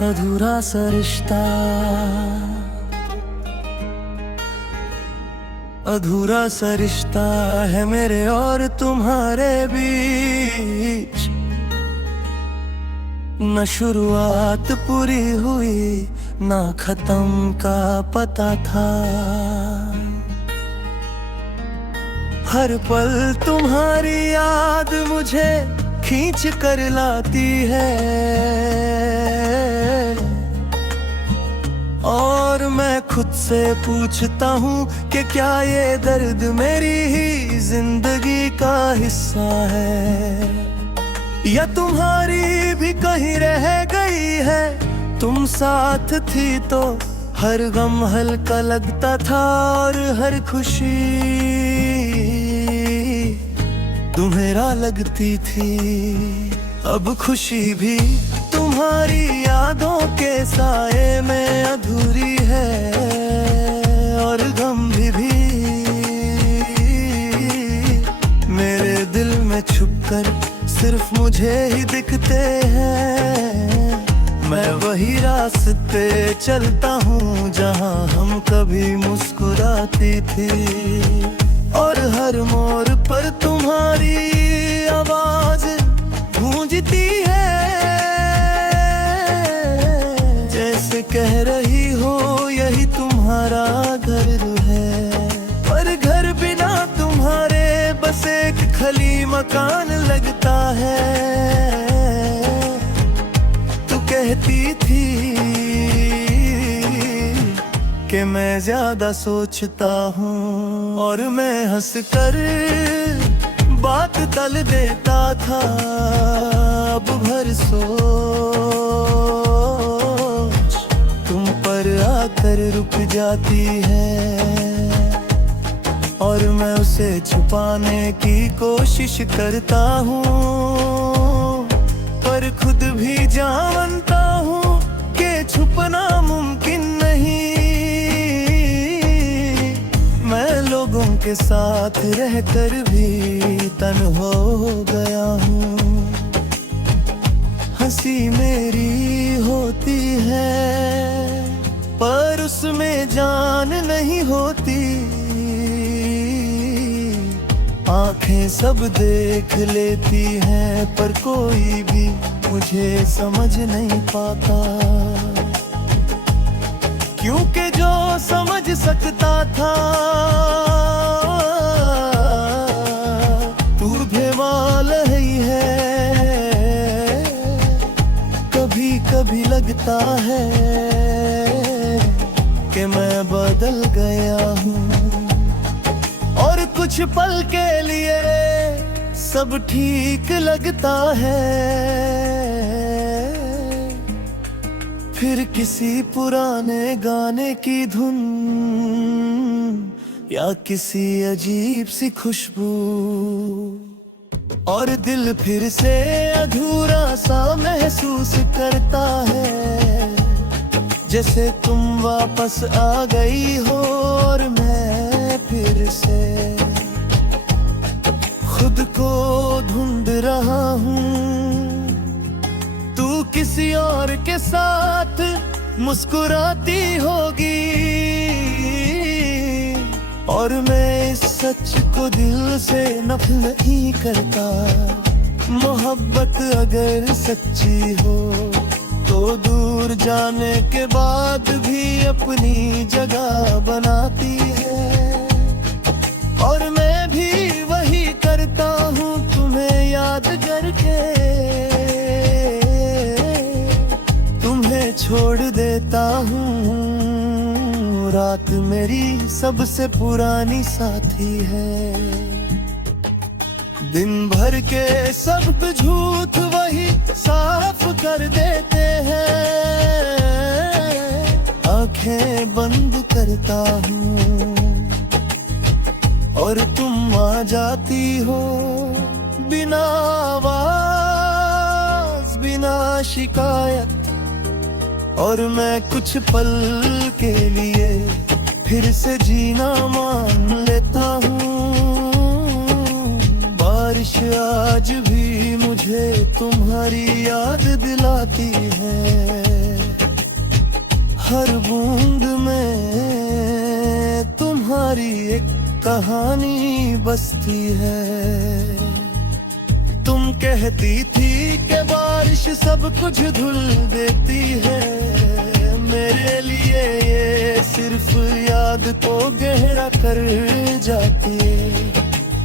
अधूरा सा रिश्ता, अधूरा सा रिश्ता है मेरे और तुम्हारे बीच। न शुरुआत पूरी हुई, ना खत्म का पता था। हर पल तुम्हारी याद मुझे खींच कर लाती है, और मैं खुद से पूछता हूँ कि क्या ये दर्द मेरी ही जिंदगी का हिस्सा है, या तुम्हारी भी कहीं रह गई है। तुम साथ थी तो हर गम हल्का लगता था, और हर खुशी तुम्हें लगती थी। अब खुशी भी तुम्हारी यादों के साए में अधूरी है, और गम भी मेरे दिल में छुपकर सिर्फ मुझे ही दिखते हैं। मैं वही रास्ते चलता हूँ जहाँ हम कभी मुस्कुराती थी, और हर मोड़ पर तुम्हारी आवाज गूंजती है, जैसे कह रही हो यही तुम्हारा घर है। पर घर बिना तुम्हारे बस एक खाली मकान लगता है। तू कहती थी कि मैं ज्यादा सोचता हूँ, और मैं हंसकर बात तल देता था। अब भर सोच तुम पर आकर रुक जाती है, और मैं उसे छुपाने की कोशिश करता हूँ, पर खुद भी जानता हूँ कि छुपना मुमकिन नहीं। मैं लोगों के साथ रहकर भी तन्हा हो गया हूँ। हंसी मेरी होती है पर उसमें जान नहीं होती। आंखें सब देख लेती हैं पर कोई भी मुझे समझ नहीं पाता, क्योंकि जो समझ सकता था तू बेमाल ही है। कभी कभी लगता है कि मैं बदल गया हूँ, और कुछ पल के लिए सब ठीक लगता है। फिर किसी पुराने गाने की धुन या किसी अजीब सी खुशबू, और दिल फिर से अधूरा सा महसूस करता है, जैसे तुम वापस आ गई हो और मैं फिर से खुद को ढूंढ रहा हूँ। तू किसी और के साथ मुस्कुराती होगी, और मैं इस सच को दिल से नफी नहीं करता। मोहब्बत अगर सच्ची हो तो दूर जाने के बाद भी अपनी जगह बनाती है, और मैं भी वही करता हूँ तुम्हें याद करके। तुम्हें छोड़ देता हूँ, रात मेरी सबसे पुरानी साथी है। दिन भर के सब झूठ वही साफ कर देते हैं। आंखें बंद करता हूँ और तुम आ जाती हो, बिना आवाज बिना शिकायत, और मैं कुछ पल के लिए फिर से जीना मान लेता हूँ। बारिश आज भी मुझे तुम्हारी याद दिलाती है। हर बूंद में तुम्हारी एक कहानी बसती है। तुम कहती थी कि बारिश सब कुछ धुल देती है, मेरे लिए ये सिर्फ याद को गहरा कर जाती है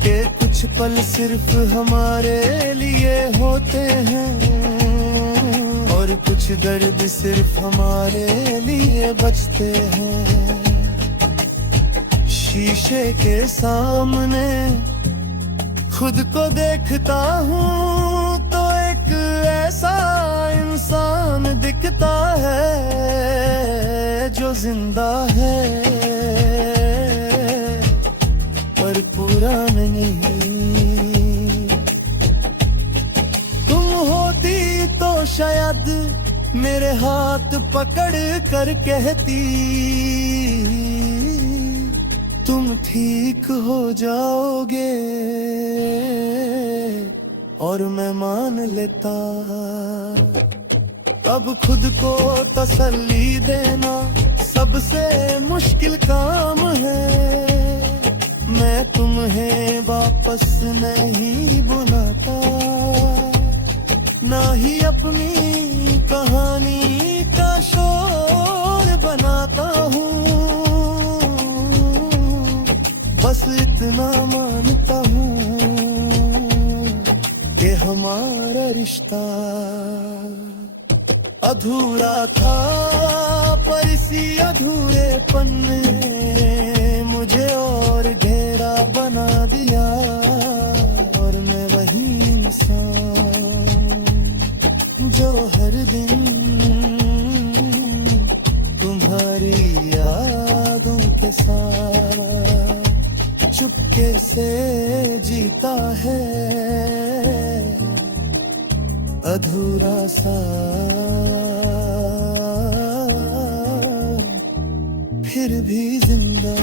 कि कुछ पल सिर्फ हमारे लिए होते हैं और कुछ दर्द सिर्फ हमारे लिए बचते हैं। शीशे के सामने खुद को देखता हूँ तो एक ऐसा इंसान दिखता है जो जिंदा है पर पूरा नहीं। तुम होती तो शायद मेरे हाथ पकड़ कर कहती तुम ठीक हो जाओगे, और मैं मान लेता। अब खुद को तसल्ली देना सबसे मुश्किल काम है। मैं तुम्हें वापस नहीं बुलाता, ना ही अपनी कहानी का शोर बनाता हूँ। बस इतना मानता हूँ कि हमारा रिश्ता अधूरा था, पर इसी अधूरेपन ने मुझे और गहरा बना दिया। और मैं वही इंसान जो हर दिन तुम्हारी यादों के साथ चुपके से जीता है, अधूरा सा फिर भी जिंदा।